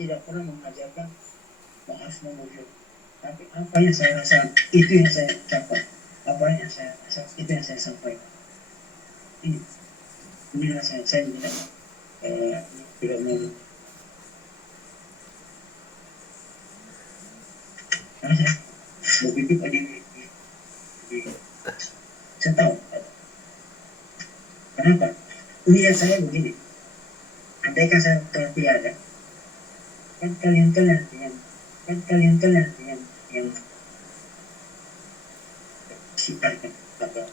tidak pernah mengajarkan harus memujuk, tapi apa yang saya rasa itu yang saya capai, apa yang saya rasa itu yang saya sampaikan. Inilah saya tidak mau karena saya begitu di saya tahu kenapa niat saya begini. Andaikan saya telah tiada, kan kalian yang sifatnya atau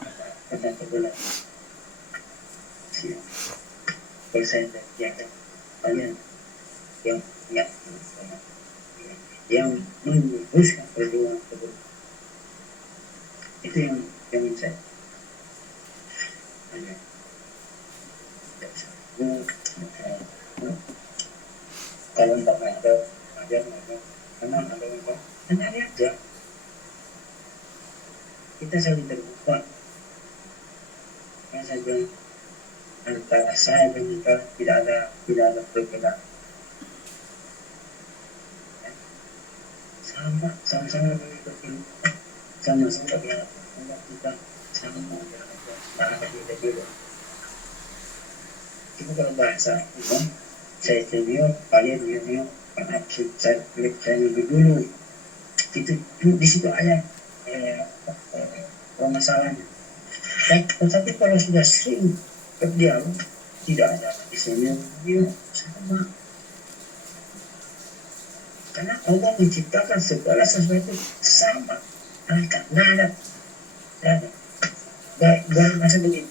terbelah siap. Kalau saya tiada, kalian yang meneruskan perjuangan tersebut, itu yang saya kalau tidak ada hanya aja kita saling terbuka. Yang saya bilang antara saya dan kita tidak ada perbedaan, sama-sama mengikuti, sama-sama kita sama menjalankan kita juga. Itu kalau bahasa itu saya senior, kalian junior, karena saya lebih dulu. Itu di situ ada permasalahannya. Tetapi kalau sudah sering berdialog, tidak ada di senior sama. Karena Allah menciptakan segala sesuatu sama, nada. Baik masa begini.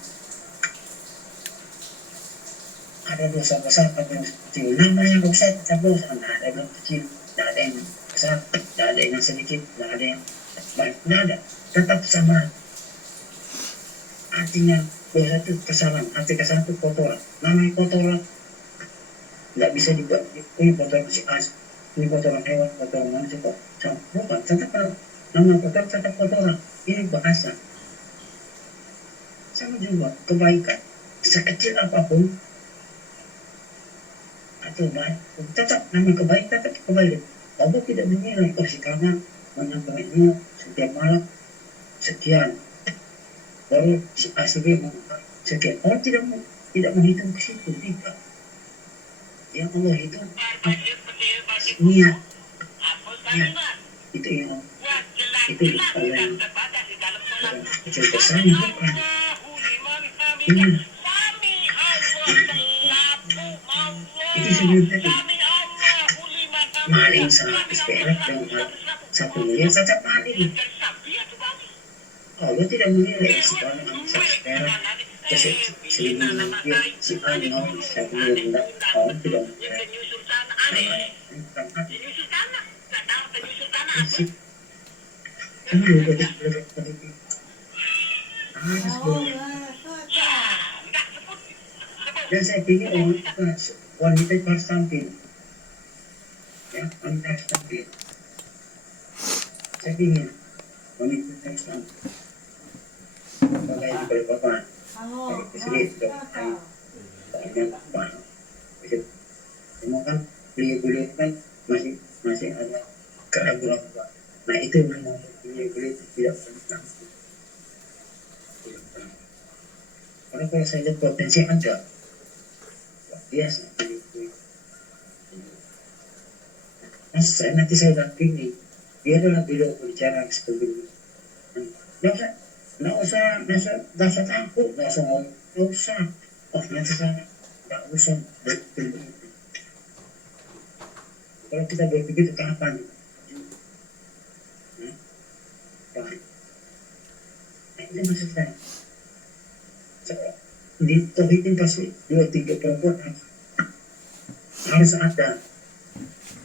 Ada dosa besar, ada dosa kecil. Namanya dosa tetap dosa. Tidak ada yang kecil, tidak ada yang besar, tidak ada yang sedikit, tidak ada yang baik. Tidak ada, tetap sama. Artinya dosa itu kesalahan, arti kesalahan itu kotoran. Namanya kotoran tidak bisa dibuat. Ini kotoran si as, ini kotoran hewan, kotoran manusia kok. Bukan, tetap nama kotoran tetap kotoran. Ini bahasa. Sama juga kebaikan, sekecil apapun atau baik, tetap namanya kebaikan, tetap kebaikan. Allah tidak menilai si kanan menyampaikannya setiap malam sekian, baru si ACB sekian. Allah tidak menghitung ke situ, tidak. Yang Allah hitung niat. Itu yang Allah kecil besarnya bukan. Itu sebenarnya maling 100 perak dengan 1 miliar saja maling. Allah tidak menilai sebanyak 100 perak ke 1.000 miliar si anong 1 miliar. Allah tidak menilai. Dan saya pikir wanita itu harus tampil, ya, wanita harus tampil. Saya pikir wanita harus tampil. Makanya di bapak, istri itu banyak banget. Semua kan beliau kan masih ada keraguan. Nah itu memang beliau tidak pernah tampil. Karena kalau saya lihat potensi ada, biasa. Nanti saya dampingi, biarlah beliau berbicara seperti itu. Nggak usah takut, nggak usah. Oh nanti saya nggak usah berpikir. Kalau kita berpikir kapan? Ini maksud saya. Di tauhid ini pasti 2-3 perempuan harus ada.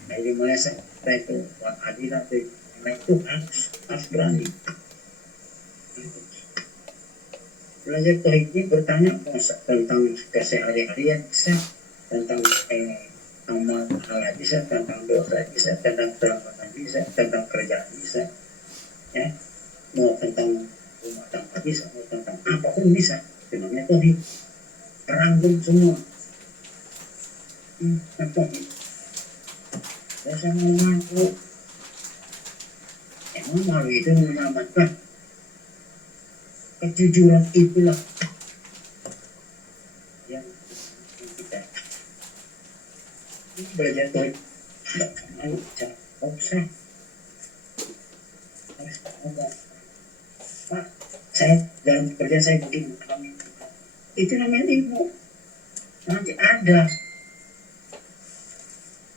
Nah ini saya itu adilan itu harus berani. Belajar tauhid ini bertanya tentang keseharian bisa, tentang amal halal bisa, tentang dosa bisa, tentang keselamatan bisa, tentang kerjaan bisa, ya, mau tentang rumah tangga bisa, mau tentang apapun bisa. Namanya tauhid, rangkum semua. Tauhid. Saya mau ngaku, emang malu itu menyelamatkan kejujuran itulah yang kita belajar dari mau cara observ harus ngomong Pak, saya dalam pekerjaan saya begini kami itu namanya ilmu nanti ada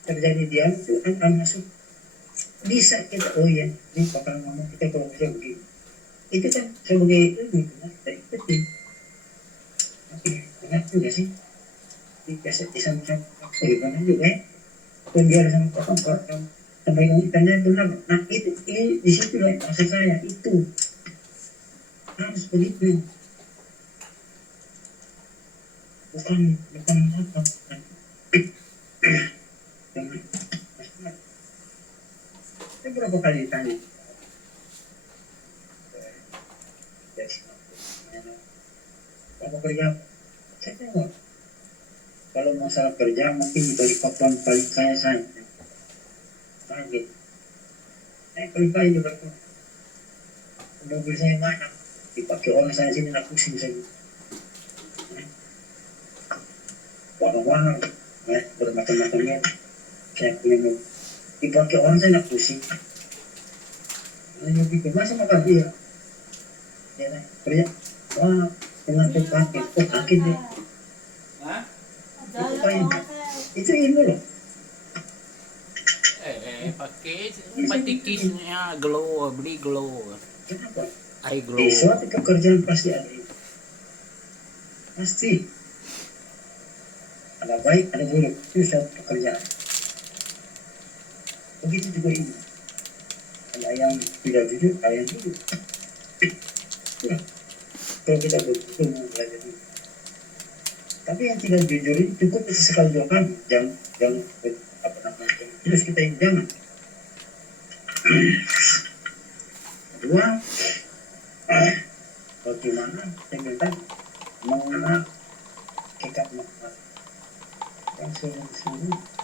terjadi diam itu akan masuk bisa kita oh ya ini bakal ngomong kita kalau bisa begini itu kan sebagai ilmu kita ikuti tapi benar juga sih dikasih sama bagaimana juga ya biar sama orang sampai kamu tanya benar nah itu ini di situ lah maksud saya itu harus begitu bukan apa saya berapa kali ditanya kamu kerja saya jawab kalau masalah kerja mungkin dari papan paling saya kaget saya pribadi juga mobil saya banyak dipakai orang saya sini nak pusing saya warna-warna bermacam-macamnya saya punya mobil dipakai orang saya nak pusing hanya pikir masa makan dia ya kan kerja wah dengan tuh kaki oh kaki deh itu kain itu ilmu loh pakai kisnya glow beli glow kenapa eye glow di suatu pekerjaan pasti ada itu pasti ada baik ada buruk itu suatu pekerjaan begitu juga ini ada yang tidak jujur ada yang jujur nah, kalau kita betul mau belajar ini tapi yang tidak jujur itu cukup bisa sekali dua kali jangan apa namanya terus kita ini jangan kedua bagaimana saya minta mengenal kitab Muhammad yang sungguh-sungguh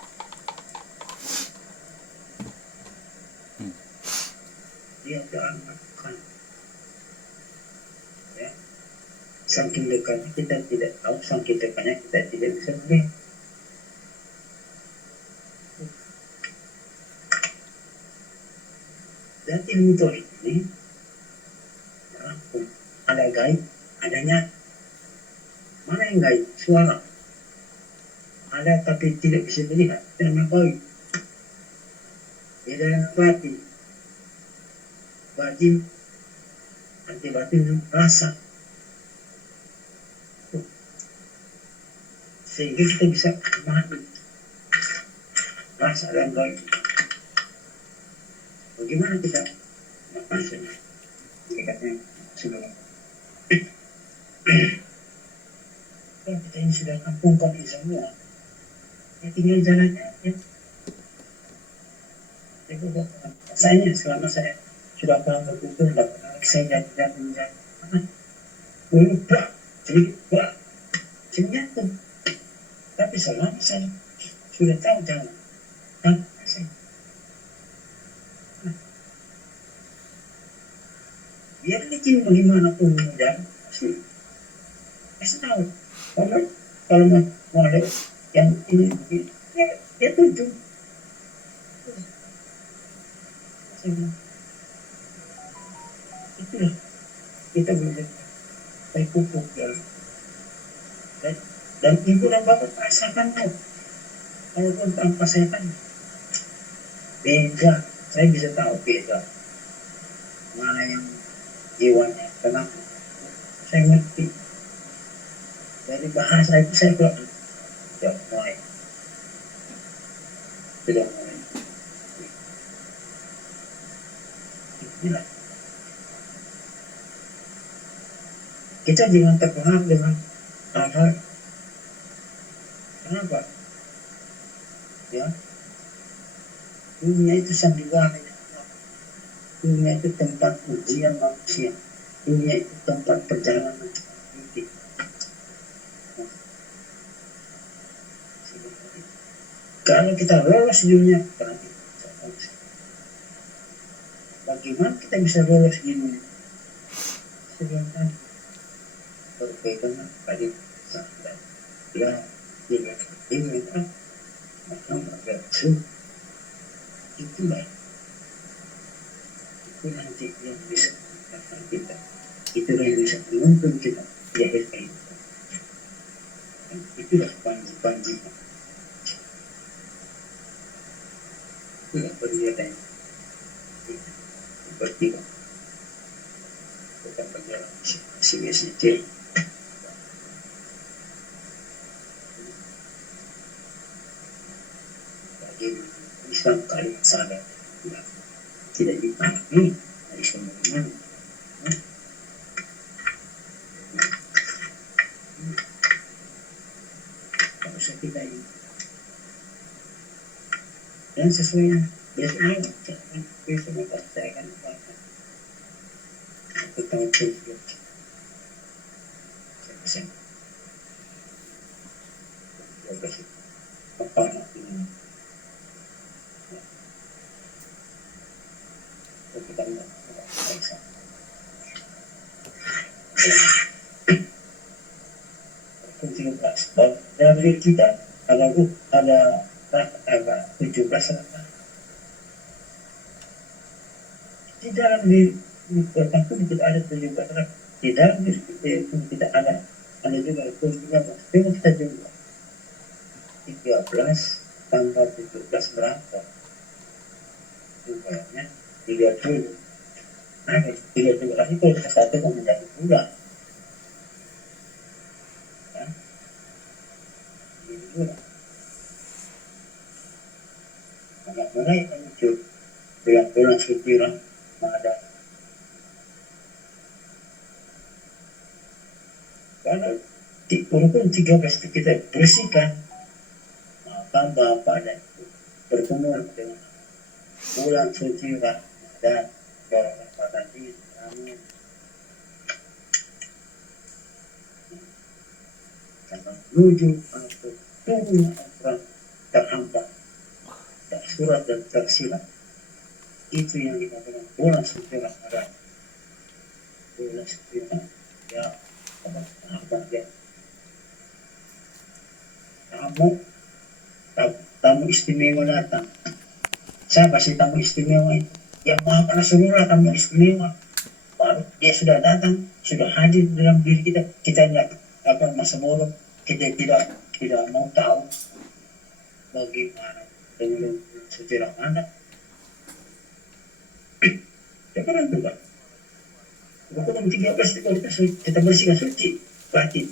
dia diamalkan ya saking dekatnya kita tidak tahu saking dekatnya kita tidak bisa melihat dan ilmu tauhid ini merangkum ada gaib adanya mana yang gaib suara ada tapi tidak bisa dilihat itu namanya gaib beda dengan batin batin arti batin rasa sehingga kita bisa memahami rasa dan gaib bagaimana kita maksudnya dekatnya sudah kita ini sudah kampungkan ini semua ya tinggal jalannya ya saya selama saya sudah paham berkumpul dan saya tidak menjadi lupa sedikit wah senjata tapi selama saya sudah tahu jalan dan saya biar licin bagaimanapun jalan pasti tahu kalau mau ada yang ini ya tujuh itulah kita belajar baik pupuk dan ibu dan bapak rasakan tuh walaupun tanpa setan beda saya bisa tahu beda mana yang jiwanya tenang saya ngerti dari bahasa itu saya sudah mulai inilah kita jangan terpengaruh dengan hal-hal kenapa ya dunia itu sandiwara dunia itu tempat ujian manusia dunia itu tempat perjalanan hidup kalau kita lolos di dunia berarti bagaimana kita bisa lolos ini? Sedangkan berbeda tadi sadar ya tidak ini kan maka bergerak itulah itu nanti yang bisa mengatakan kita itulah yang bisa menuntun kita di akhir kehidupan. Dan itulah panji itulah perjalanan seperti bukan perjalanan masing-masing. Bagi Islam kalimat sadar tidak dipahami dari semua. Harus kita ini dan sesuai biasanya biasanya saya akan melakukan satu tahun kerja saya kasih apa ini kita melakukan kunci kelas dalam diri kita ada 17 di dalam diri tentu tidak ada 17 di dalam diri kita ada juga kunci 13 dengan kita juga 13 tambah 17 berapa jumlahnya 30 ada 30 lagi kalau satu menjadi bulan ya ini bulan mulai muncul bulan suci Ramadan. Kalau walaupun 13 kita bersihkan, maka Bapak dan Ibu bertemu dengan bulan suci Ramadan. Ramadan ini, amin. Karena menuju untuk turun Al-Quran terhambat. Surat dan tersilat itu yang dikatakan bulan suci Ramadan. Bulan suci Ramadan ya apa ya tamu istimewa datang. Siapa sih tamu istimewa itu? Yang Maha Rasulullah tamu istimewa. Baru dia sudah datang, sudah hadir dalam diri kita. Kita tidak masa bodoh, kita tidak mau tahu bagaimana dengan suci Ramadan. Kita tentukan. Hukum 13 itu kita bersihkan suci batin.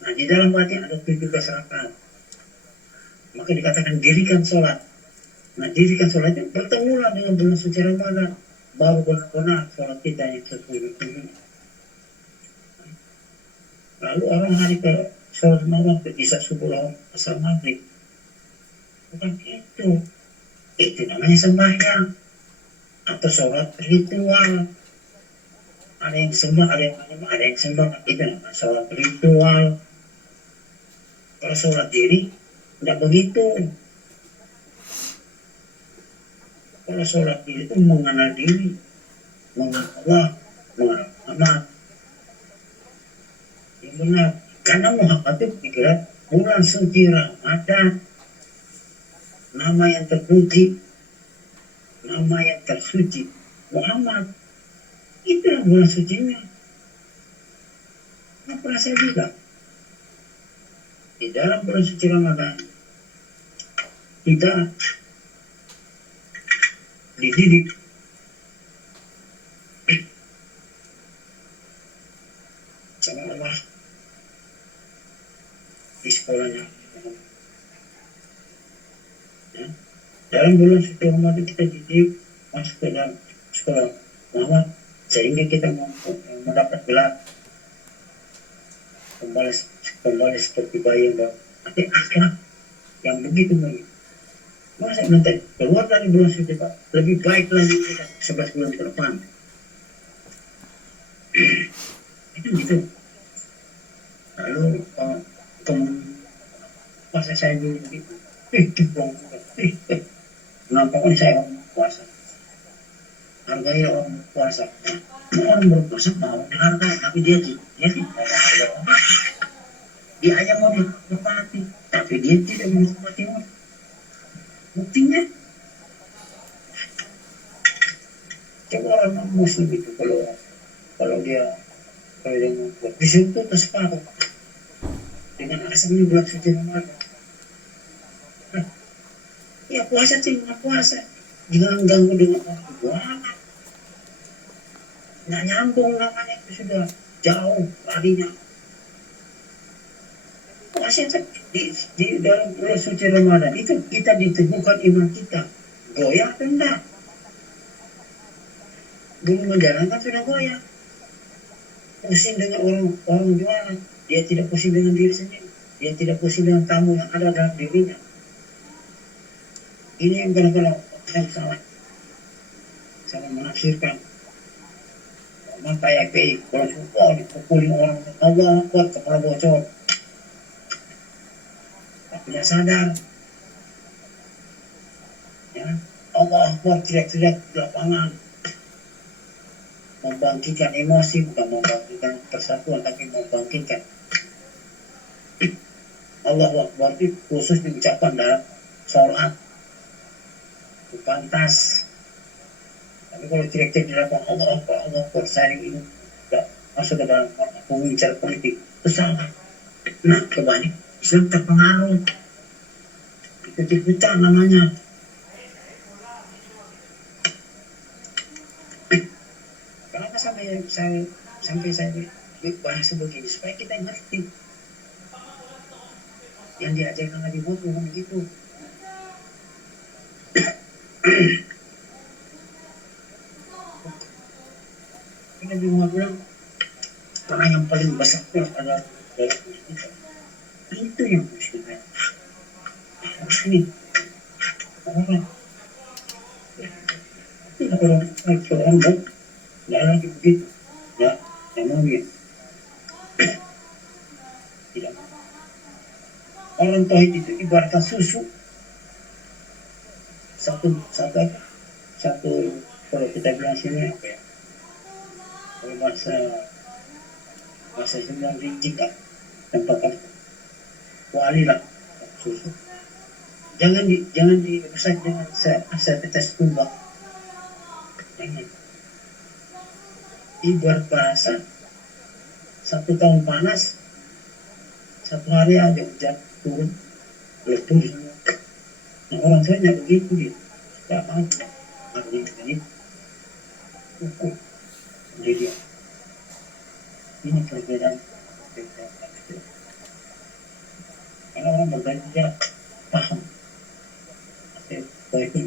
Nah di dalam batin ada 17 rakaat. Maka dikatakan dirikan sholat. Nah dirikan sholat itu bertemulah dengan bulan suci Ramadan. Baru benar-benar sholat kita yang sesuai dengan. Lalu orang hari ke sholat malam ke isya subuh lawan asal maghrib. Bukan itu. Itu namanya sembahyang atau sholat ritual. Ada yang sembah, ada yang sembah. Itu namanya sholat ritual. Kalau sholat diri tidak begitu. Kalau sholat diri itu mengenal diri, mengenal Allah, mengenal Muhammad. Yang benar, karena Muhammad itu dikira bulan suci Ramadan. Nama yang terpuji, nama yang tersuci Muhammad. Itulah bulan sucinya. Apa pernah saya bilang? Di dalam bulan suci Ramadan kita dididik sama Allah di sekolahnya. Ya. Dalam bulan suci Ramadan kita dididik masuk ke dalam sekolah Muhammad sehingga kita mendapat gelar kembali seperti bayi yang baru. Tapi akhlak yang begitu baik. Masa nanti keluar dari bulan suci Pak lebih baik lagi kita 11 bulan ke depan. Itu gitu. Lalu masa saya dulu begitu. Nampaknya saya puasa. hargai orang berpuasa. Orang berpuasa mau dihargai, tapi dia tidak mau menghargai orang. Dia hanya mau dihormati, tapi dia tidak menghormati orang. Buktinya, coba orang muslim itu kalau dia membuat di situ tersepakat dengan asalnya bulan suci Ramadan. Nah, ya puasa tinggal puasa, jangan ganggu dengan orang berpuasa. Nggak nyambung namanya, itu sudah jauh larinya. Puasa di dalam bulan suci Ramadan itu kita diteguhkan iman kita. Goyah atau enggak? Belum menjalankan sudah goyah. Pusing dengan orang jualan, dia tidak pusing dengan diri sendiri, dia tidak pusing dengan tamu yang ada dalam dirinya. Ini yang kadang-kadang saya salah menafsirkan. Maka FPI kalau suka dipukulin orang, Allah kuat kepala bocor, tidak sadar. Ya, Allah kuat teriak-teriak di lapangan, membangkitkan emosi, bukan membangkitkan persatuan, tapi membangkitkan. Allah Akbar itu khusus diucapkan dalam sholat, itu pantas. Tapi kalau teriak-teriak di lapangan Allah Akbar, saya ini tidak masuk ke dalam pembicara politik, itu salah. Nah, kebalik Islam terpengaruh, ikut-ikutan namanya. Kenapa sampai saya bahas begini supaya kita ngerti yang diajarkan Nabi Muhammad bukan begitu. Nabi Muhammad bilang orang yang paling besar adalah itu yang harus kita ini orang baik tidak lagi begitu ya namanya tidak. Orang tauhid itu ibaratkan susu satu kalau kita bilang sini apa ya, kalau bahasa Sunda rijik tempat wali lah susu. Jangan dirusak dengan setetes tumbak. Jangan. Ibarat bahasa 1 tahun panas, 1 hari aja hujan turun, letus. Nah, orang saya begitu dia. Tidak mau hari ini ukur sendirian. Ini perbedaan. Karena orang berbeda dia paham. Itu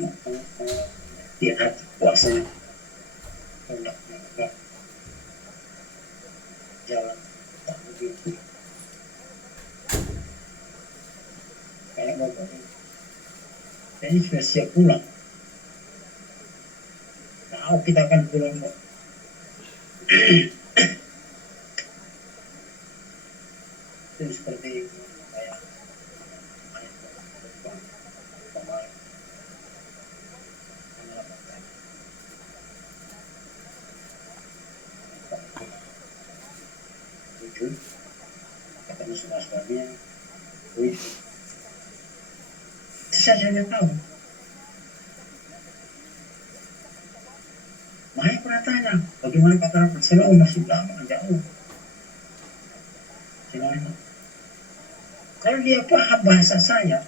dia hati kuasanya. Hendak menegak jalan tak begitu. Kayak bapak ini. Ini sudah siap pulang. Tahu kita akan pulang kok. Itu seperti kayak itu ketemu semua-semuanya. Itu saya tidak tahu. Makanya pernah tanya, bagaimana kata saya masih lama, jauh. Gimana? Kalau dia paham bahasa saya,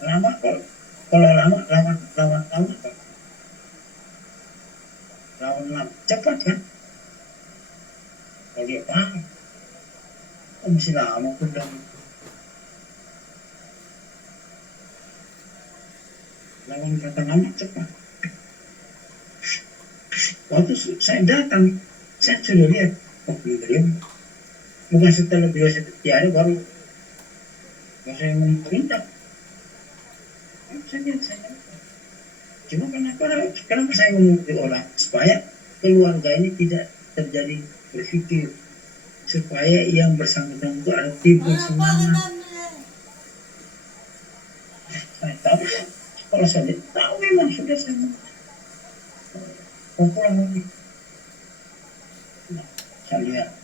lama kalau lama cepat kan? Kalau dia paham, masih lama pun dong. Lawan kata lama cepat. Waktu saya datang, saya sudah lihat, beliau bukan setelah beliau setia baru saya meminta. Saya cuma kenapa saya ngomong diolah supaya keluarga ini tidak terjadi berpikir, supaya yang bersangkutan itu ada timbul semangat. Saya tahu, kalau saya tahu memang sudah saya Kau pulang lagi. Nah, saya lihat.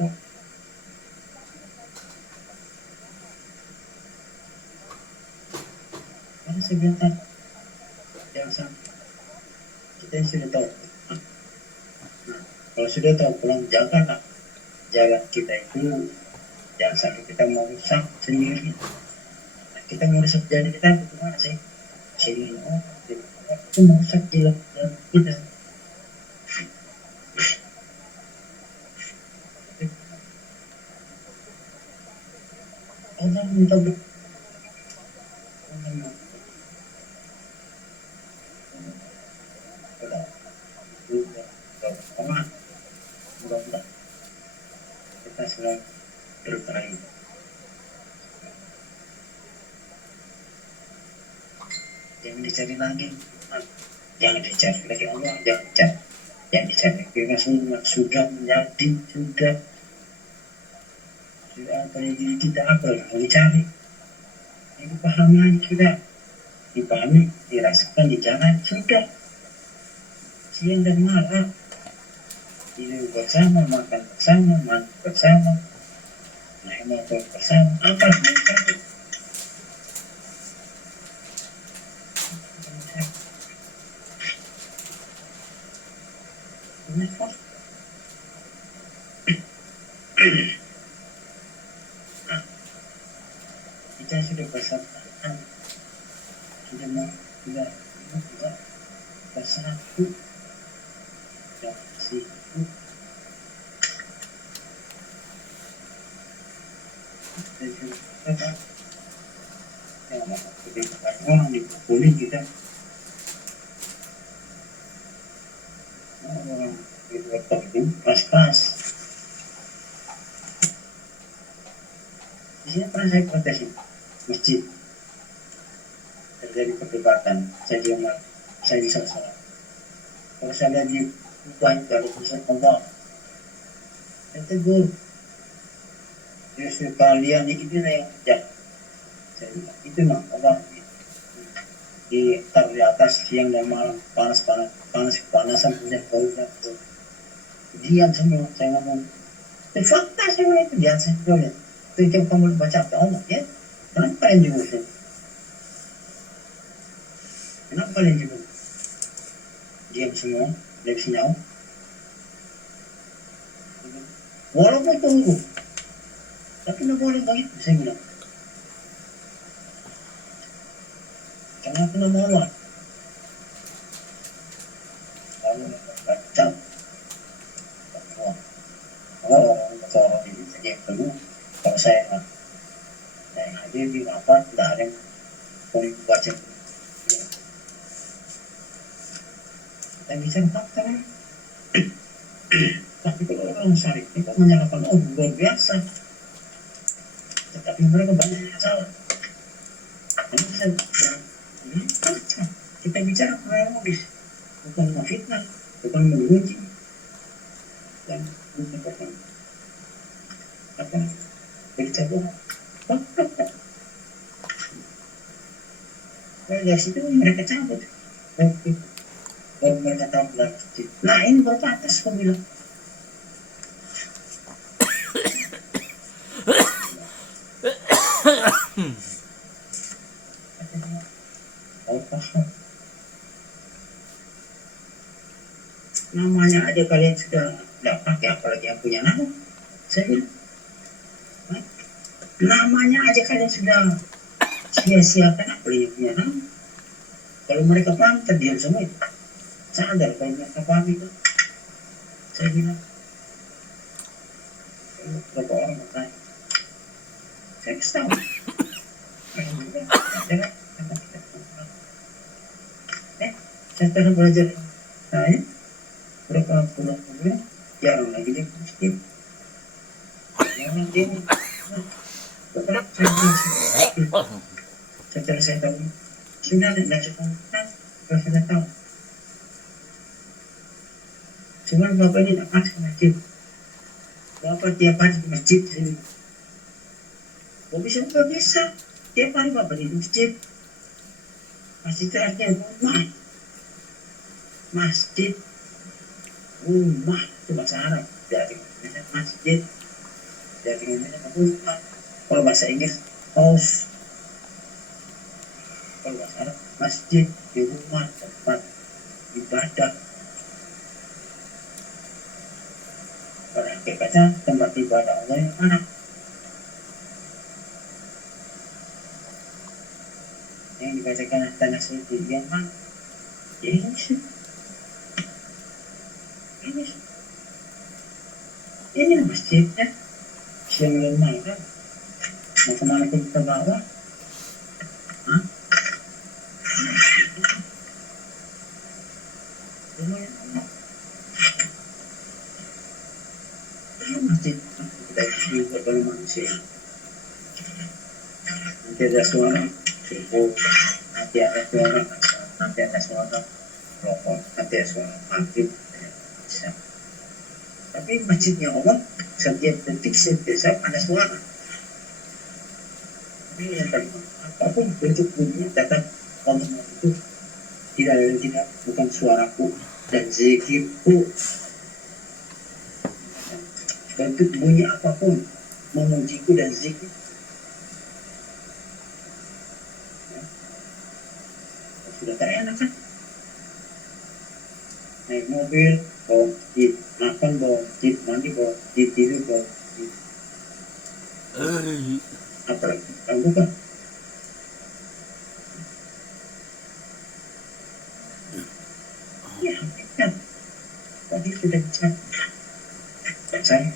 Oh, karena saya bilang tadi, jangan sampai kita yang sudah tahu. Nah, kalau sudah tahu pulang, jagalah. Jaga kita itu, jangan sampai kita mau rusak sendiri. Nah, kita mau rusak jadi kita gimana sih? Sini, oh, itu mau rusak jalan kita. Allah minta mudah-mudahan kita selalu bertahan. Jangan dicari lagi, jangan dicari lagi Allah, jangan dicari lagi Rasulullah. Sudah menjadi, sudah apa yang kita apa yang dicari. Ini dipahami aja kita, dipahami, dirasakan, dijalan, sudah. Siang dan malam tidur bersama, makan bersama, mandi bersama, naik motor bersama, apa yang dicari. Kita sudah bersatu, sudah bersatu, sudah sibuk, dan sudah yang kebetulan orang dipukulin kita, orang itu pas-pas. Di sini pernah saya protes masjid terjadi perdebatan, saya diam, saya disalah-salah. Kalau saya lagi bukan kalau pusat Allah, saya tegur. Justru kalian ini yang kerja. Saya bilang, itu mah Allah di atas siang dan malam panas-panasan punya baunya. Diam semua, saya ngomong. Itu fakta semua itu, jangan saya boleh. Itu jam kamu baca Allah ya. Kenapa kalian juga? Kenapa kalian juga? Diam semua, tidak bisa nyawa. Walaupun tunggu, tapi tidak boleh begitu, saya bilang. Kenapa tidak mau? Lalu baca, orang ini saja yang penuh. Kalau saya hadir di apa, tidak ada yang boleh baca. Kita bicara fakta. Tapi kalau orang syarif itu menyalahkan luar biasa. Tetapi mereka banyak yang salah. Kita bicara kronologis, bukan memfitnah, bukan menguji, dan bukan apa berita bohong. Dari situ mereka cabut. Baru mereka tahu lagi. Nah ini baru atas aku bilang. Namanya aja kalian sudah tidak pakai, apalagi yang punya nama. Saya bilang, namanya aja kalian sudah sia-siakan, apalagi yang punya nama. Kalau mereka paham, terdiam semua itu. Sadar kalau mereka paham itu. Saya bilang, beberapa orang bertanya, saya kasih tahu. Saya telah belajar saya berapa pulang kemudian jarang lagi dia positif, jarang dia beberapa setelah saya tahu sudah tidak sekolah kalau saya tahu cuma bapak ini tak masuk masjid, bapak tiap hari di masjid sini, bapak bisa tiap hari bapak di masjid, masjid artinya rumah. Masjid rumah itu bahasa Arab, jadi masjid, jadi rumah. Kalau bahasa Inggris house, kalau bahasa Arab masjid, di rumah tempat ibadah. Pada hakikatnya tempat ibadah Allah yang mana? Yang dibacakan tanah suci yang mana? Ya ini sih, ini sih. Ini masjidnya. Siang lemah kan? Mau kemana pun kita bawa? Hah? Lumayan enak. Ini masjid kita dibuat oleh manusia. Nanti ada suara subuh, nanti ada suara asar, nanti ada suara rokok, nanti ada suara maghrib, bisa. Tapi masjidnya Allah setiap detik setiap saat ada suara. Tapi yang tadi apapun bentuk bunyi tetap Allah itu tidak bukan suaraku dan zikirku. Bentuk bunyi apapun memujiku dan zikir. Sudah terenak kan? Naik mobil, bawa jeep, makan bawa jeep, mandi bawa jeep, tidur bawa jeep. Apalagi kamu kan? Ya, kan? Tadi sudah cek. Saya,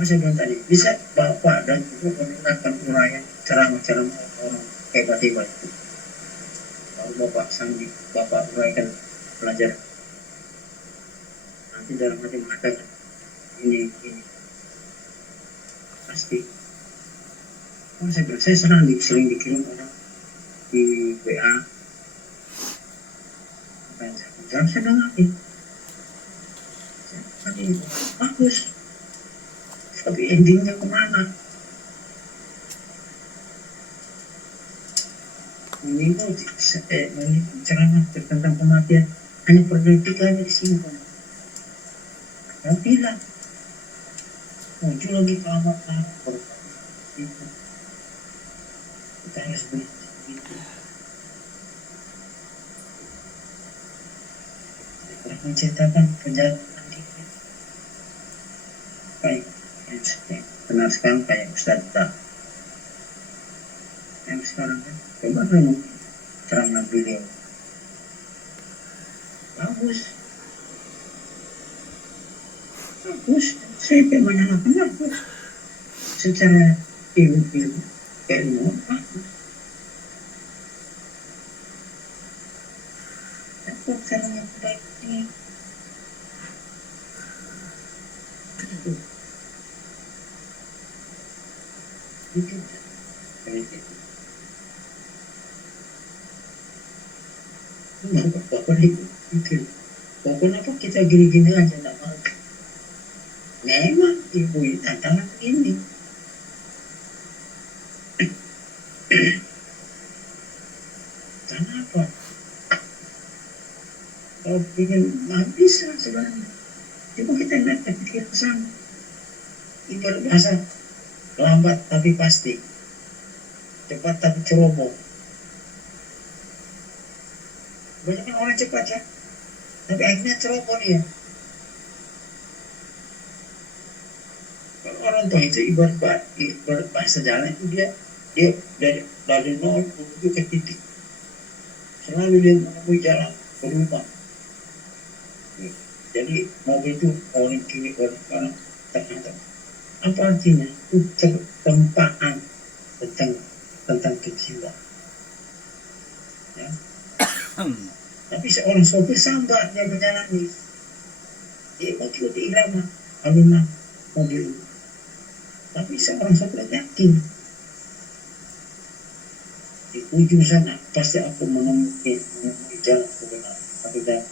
saya bilang tadi, bisa Bapak dan Ibu menggunakan uraian ceramah-ceramah orang hebat-hebat itu. Kalau Bapak sanggup, Bapak uraikan pelajar. Nanti dalam hati mengatakan, ini. Pasti. Saya bilang, saya sering dikirim orang di WA. Saya bilang lagi. Tadi bagus. Tapi endingnya kemana? Ini ceramah tentang kematian hanya perdetiknya disimpan. Saya bilang muncul lagi kamar itu. Kita harus begitu. Kita menceritakan perjalanan kita. Baik, kenal sekarang kayak Ustaz Tak. Yang sekarang kan coba dulu ceramah beliau. Bagus. Saya menyalahkan bagus. Secara ilmu bagus. Tapi caranya baik ini. Itu. Pokoknya apa kita gini-gini aja nggak mau. Memang ibu tantangan ini. Kenapa? Kalau ingin bisa sebenarnya. Cuma kita nggak terpikir ke sana. Ibarat bahasa lambat tapi pasti, cepat tapi ceroboh. Banyak orang cepat ya, tapi akhirnya ceroboh dia. Kalau orang tua itu ibarat bahasa jalan itu dia dari nol menuju ke titik. Selalu dia menemui jalan berubah. Jadi mobil itu orang kiri orang kanan tengah. Apa artinya? Itu tempaan tentang kejiwaan. Ya. Tapi seorang sopir sambat dia menjalani. Dia mengikuti irama alunan mobil. Tapi seorang sopir yakin di ujung sana pasti aku menemukan jalan kebenaran.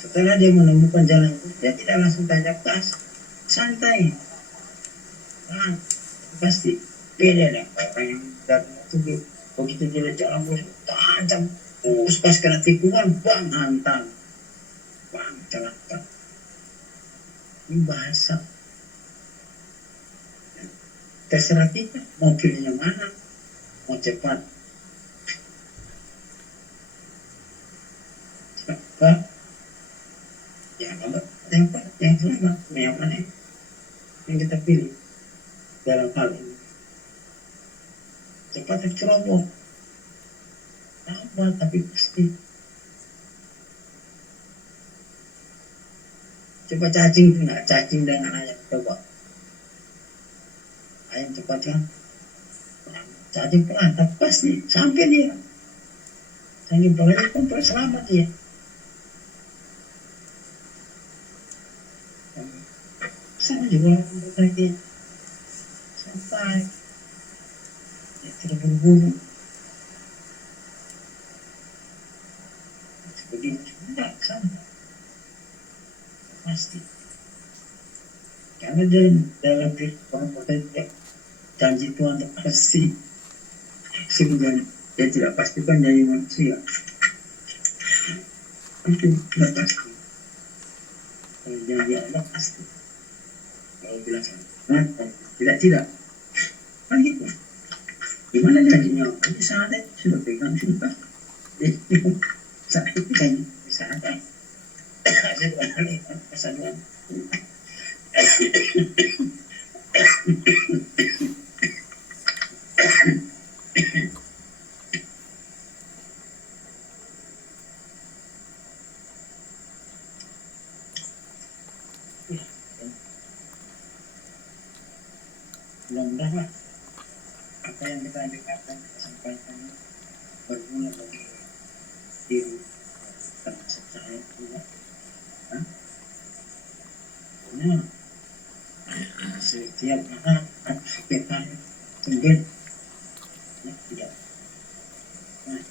Setelah dia menemukan jalan itu, dia tidak langsung tajam gas, santai. Nah, pasti beda deh orang yang datang itu begitu dia jalan bos tajam, Terus pas kena tikungan, bang hantam, bang celaka. Ini bahasa. Terserah kita mau pilihnya mana, mau cepat. Cepat, ya kalau cepat, yang selamat, yang mana yang kita pilih dalam hal ini. Cepat terceroboh, lambat tapi pasti. Coba cacing nggak, cacing dengan ayam, coba ayam cepat kan, cacing pelan tapi pasti sampai dia. Cacing pelan pun selamat dia. Sama juga lagi santai, ya, tidak buru-buru. Begitu tidak sama pasti. Karena dalam diri orang potensi janji Tuhan itu pasti. Sehingga dia tidak pasti kan jadi manusia. Itu tidak pasti. Kalau janji Allah pasti. Kalau bilang sama, tidak. Kan gitu. Gimana janjinya? Itu saat itu sudah pegang sudah. Saat itu janji saat itu. Saya bukan lihat kesadaran. Mudah-mudahan apa yang kita dengarkan, kita sampaikan berguna bagi diri termasuk saya juga. Karena setiap anak kita mungkin tidak. Nah,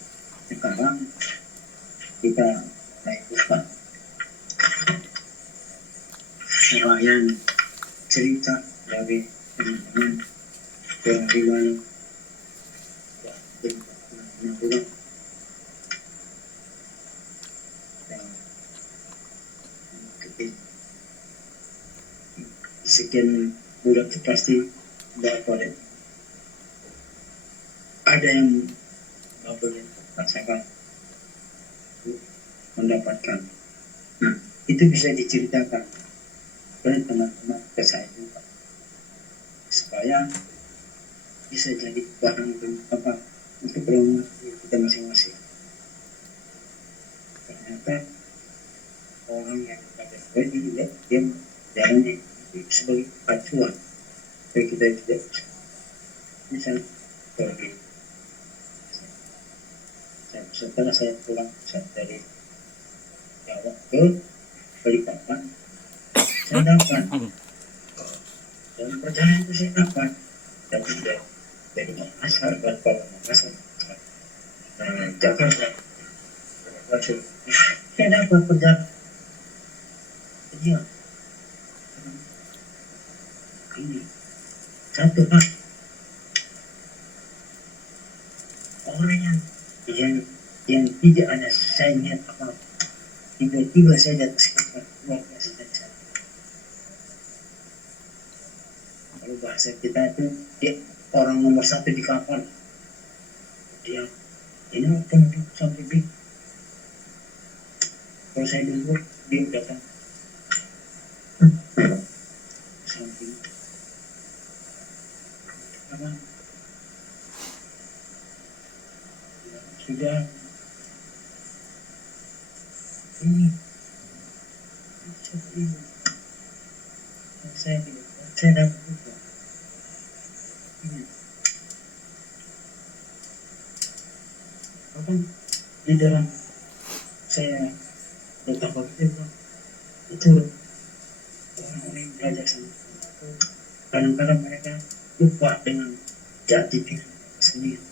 sekarang kita lakukan serangkaian cerita dari teman-teman yang riwayat dan juga sekian bulan itu pasti boleh ada yang boleh rasakan mendapatkan. Nah, itu bisa diceritakan oleh teman-teman ke saya juga supaya bisa jadi bahan apa untuk perumahan kita masing-masing. Ternyata orang yang pada juga dia jalannya sebagai pacuan bagi kita tidak misalnya pergi. Setelah saya pulang dari Jawa ke Balikpapan, saya dapat dalam perjalanan itu saya dapat dari Makassar ke Makassar, Jakarta, saya dapat perjalanan. Iya, ini satu hal orang yang tidak ada saya lihat apa tiba-tiba saya datang sekitar keluarga saja. Kalau bahasa kita itu dia orang nomor satu di kapal, dia ini untuk sampai big. Kalau saya dulu dia datang samping apa sudah ini seperti ini saya dapat juga ini apa di dalam saya betapa itu orang-orang yang belajar sama kadang-kadang mereka lupa dengan jati diri sendiri.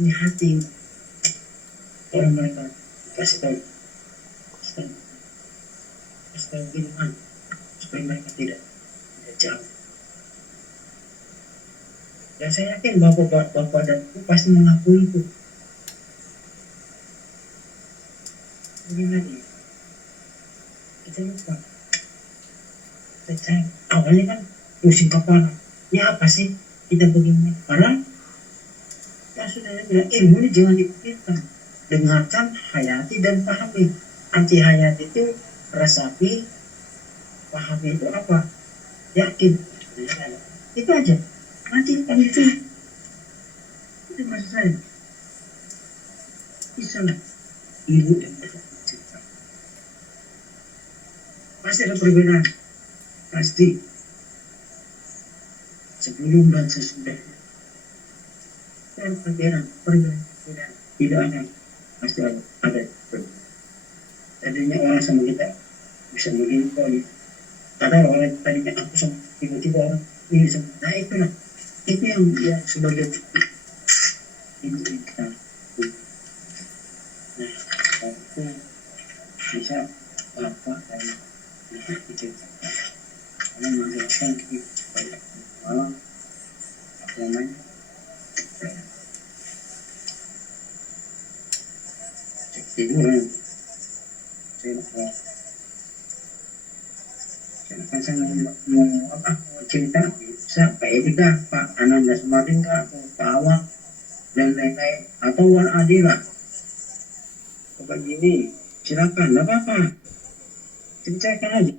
Ini hati orang mereka kasih tahu gimana supaya mereka tidak jauh. Dan saya yakin bapak dan ibu pasti mengakui itu. Gimana ya? Kita lupa. Saya awalnya kan pusing kepala. Ya apa sih kita begini? Karena ya sudah bilang ilmu ini jangan dipikirkan. Dengarkan, hayati dan pahami. Anti hayati itu resapi, pahami itu apa? Yakin. Itu aja. Nanti kan itu maksud saya. Bisa lah. Ilmu dan cerita. Pasti ada perbedaan. Pasti. Sebelum dan sesudah. Dan perbedaan. Tidak ada. Pasti ada. Tadinya orang sama kita bisa begini kok. Kadang orang tadinya aku sama tiba-tiba orang ini sama. Nah itulah. Itu yang sebagai ini kita. Nah, itu bisa bapak dari itu karena menjelaskan banyak malam apa namanya tiduran saya mau apa mau cerita bisa Pak Edika, Pak Ananda Semaringka, Pak Awak dan lain-lain atau Wan Adila Bapak gini silakan, nggak apa-apa ceritakan aja.